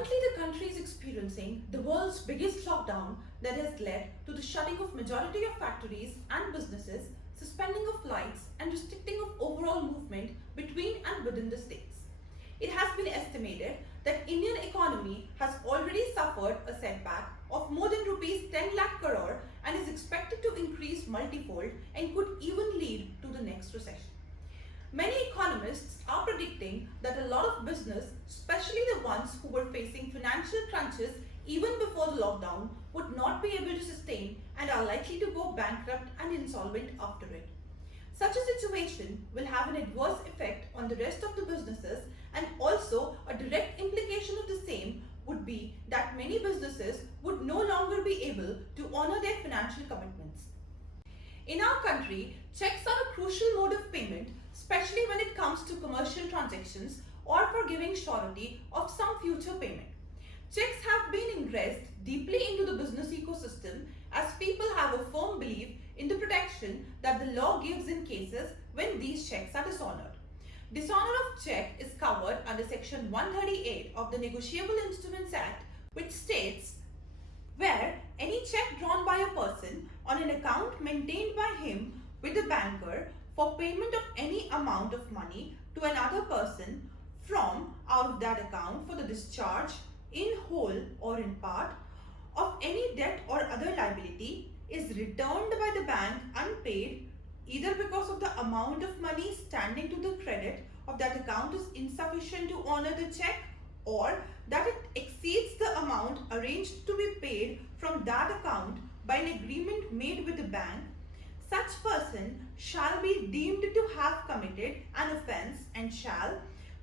Currently, the country is experiencing the world's biggest lockdown that has led to the shutting of majority of factories and businesses, suspending of flights and restricting of overall movement between and within the states. It has been estimated that Indian economy has already suffered a setback of more than rupees 10 lakh crore and is expected to increase multifold and could even lead to the next recession. Many economists are predicting that a lot of business, especially the ones who were facing financial crunches even before the lockdown, would not be able to sustain and are likely to go bankrupt and insolvent after it. Such a situation will have an adverse effect on the rest of the businesses, and also a direct implication of the same would be that many businesses would no longer be able to honor their financial commitments. In our country, checks are a crucial mode of payment, especially when it comes to commercial transactions or for giving surety of some future payment. Checks have been ingressed deeply into the business ecosystem as people have a firm belief in the protection that the law gives in cases when these checks are dishonored. Dishonour of cheque is covered under Section 138 of the Negotiable Instruments Act, which states where any cheque drawn by a person on an account maintained by him with a banker for payment of any amount of money to another person from out of that account for the discharge in whole or in part of any debt or other liability is returned by the bank unpaid, either because of the amount of money standing to the credit of that account is insufficient to honor the cheque, or that it exceeds the amount arranged to be paid from that account by an agreement made with the bank, such person shall be deemed to have committed an offence and shall,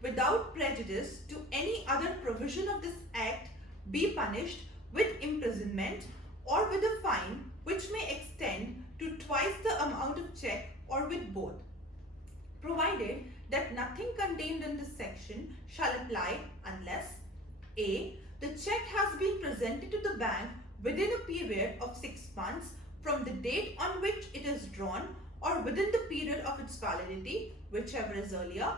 without prejudice to any other provision of this Act, be punished with imprisonment or with a fine which may extend to twice the amount of cheque or with both, provided that nothing contained in this section shall apply unless a. the cheque has been presented to the bank within a period of 6 months from the date on which it is drawn or within the period of its validity, whichever is earlier.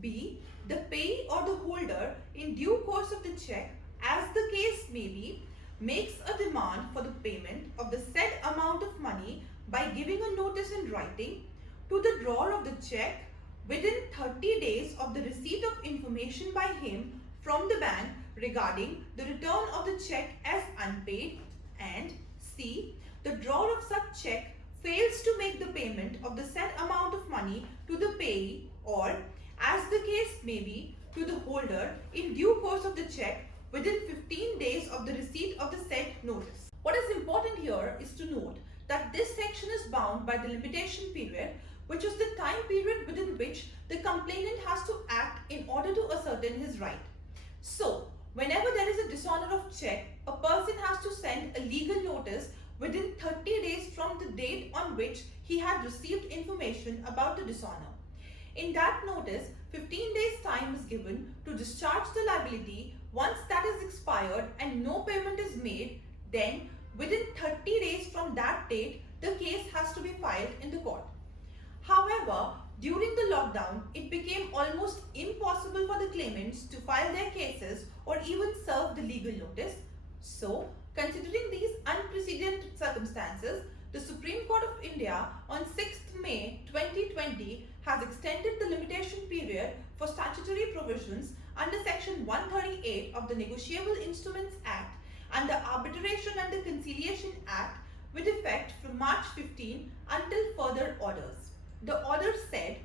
B. the payee or the holder in due course of the cheque, as the case may be, makes a demand for the payment of the said amount of money by giving a notice in writing to the drawer of the cheque within 30 days of the receipt of information by him from the bank regarding the return of the cheque as unpaid, and C. the drawer of such cheque fails to make the payment of the said amount of money to the payee or, as the case may be, to the holder in due course of the cheque within 15 days of the receipt of the said notice. What is important here is to note that this section is bound by the limitation period, which is the time period within which the complainant has to act in order to ascertain his right. So, whenever there is a dishonour of cheque, a person has to send a legal notice within 30 days from the date on which he had received information about the dishonour. In that notice, 15 days time is given to discharge the liability. Once that is expired and no payment is made, then within 30 days from that date, the case has to be filed in the court. However, during the lockdown, it became almost impossible for the claimants to file their cases or even serve the legal notice. So, considering these unprecedented circumstances, the Supreme Court of India on 6th May 2020 has extended the limitation period for statutory provisions under Section 138 of the Negotiable Instruments Act and the Arbitration and the Conciliation Act with effect from March 15 until further orders. The order said,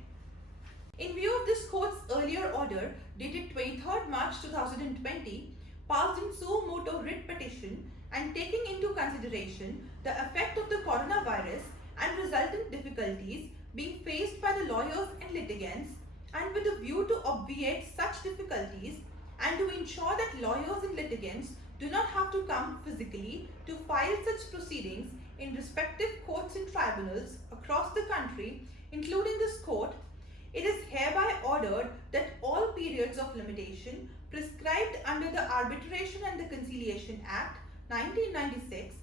in view of this court's earlier order dated 23rd March 2020, passed in suo motu writ petition and taking into consideration the effect of the coronavirus and resultant difficulties being faced by the lawyers and litigants, and with a view to obviate such difficulties and to ensure that lawyers and litigants do not have to come physically to file such proceedings in respective courts and tribunals across the country, including this court, it is hereby ordered that all periods of limitation prescribed under the Arbitration and the Conciliation Act 1996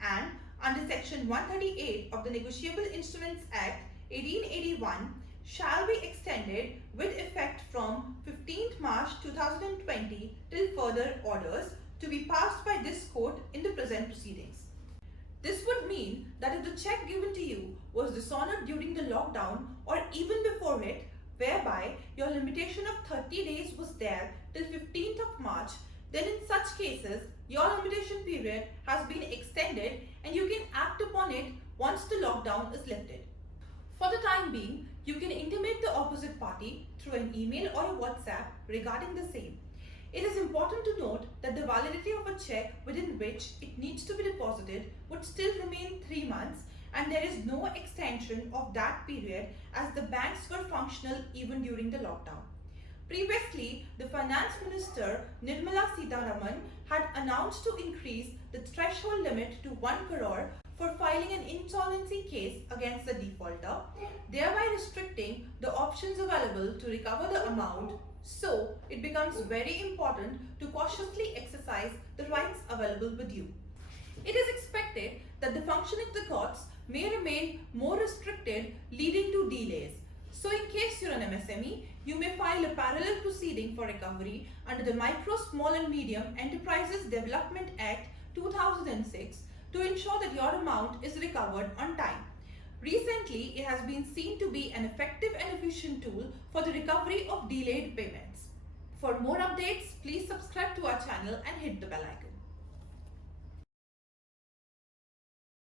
and under Section 138 of the Negotiable Instruments Act 1881 shall be extended with effect from 15th March 2020 till further orders to be passed by this court in the present proceedings. This would mean that if the cheque given to you was dishonoured during the lockdown or even before it, whereby your limitation of 30 days was there till 15th of March, then in such cases, your limitation period has been extended and you can act upon it once the lockdown is lifted. For the time being, you can intimate the opposite party through an email or a WhatsApp regarding the same. It is important to note that the validity of a cheque within which it needs to be deposited would still remain 3 months, and there is no extension of that period as the banks were functional even during the lockdown. Previously, the Finance Minister Nirmala Sitharaman had announced to increase the threshold limit to 1 crore for filing an insolvency case against the defaulter, thereby restricting the options available to recover the amount. So, it becomes very important to cautiously exercise the rights available with you. It is expected that the functioning of the courts may remain more restricted, leading to delays. So, in case you're an MSME, you may file a parallel proceeding for recovery under the Micro, Small and Medium Enterprises Development Act 2006 to ensure that your amount is recovered on time. Recently, it has been seen to be an effective and efficient tool for the recovery of delayed payments. For more updates, please subscribe to our channel and hit the bell icon.